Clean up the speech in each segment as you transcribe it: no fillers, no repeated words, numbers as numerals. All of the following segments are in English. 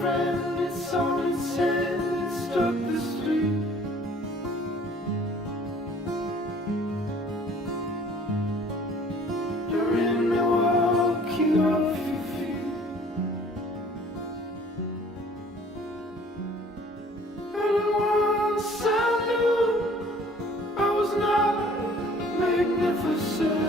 friend, it's on its head, it struck the street. You're in Milwaukee off your feet. And once I knew I was not magnificent.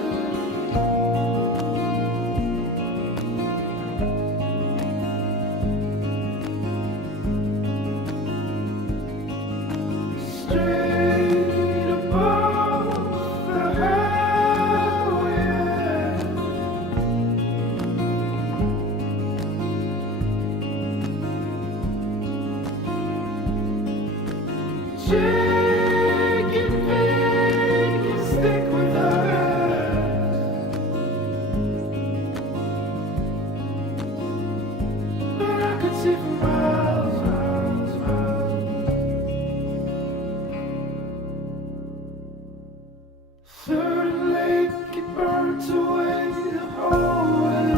Straight above the highway, Jake and Vic can stick with us, but I could see for miles, miles, miles. Third and Lake, it burnt away the hallway.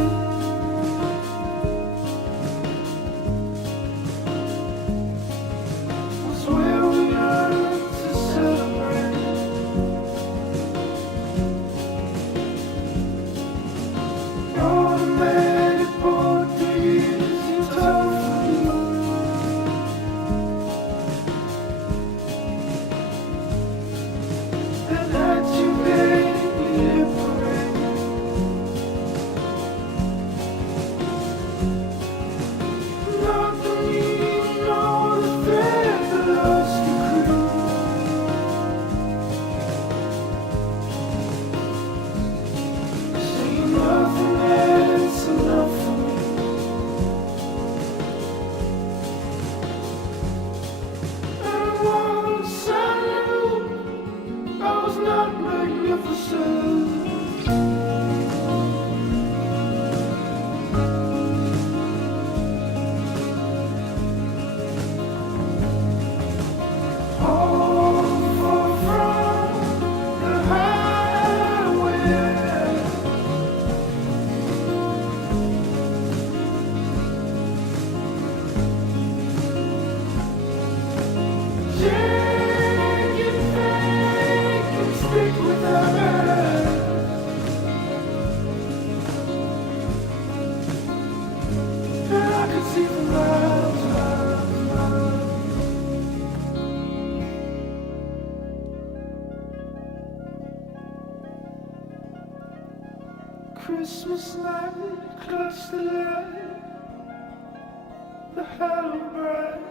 Was where we learned to celebrate. Automatic Portuguese, you tough for me. And that you made me liberate. Not the need, nor the thread that us can create. See nothing that's enough for me. And once I knew I was not magnificent. All far from the highway. Jake and Vic can stick with us, and I could see for miles, miles, miles. Christmas night, clutch the light, the hollow bright.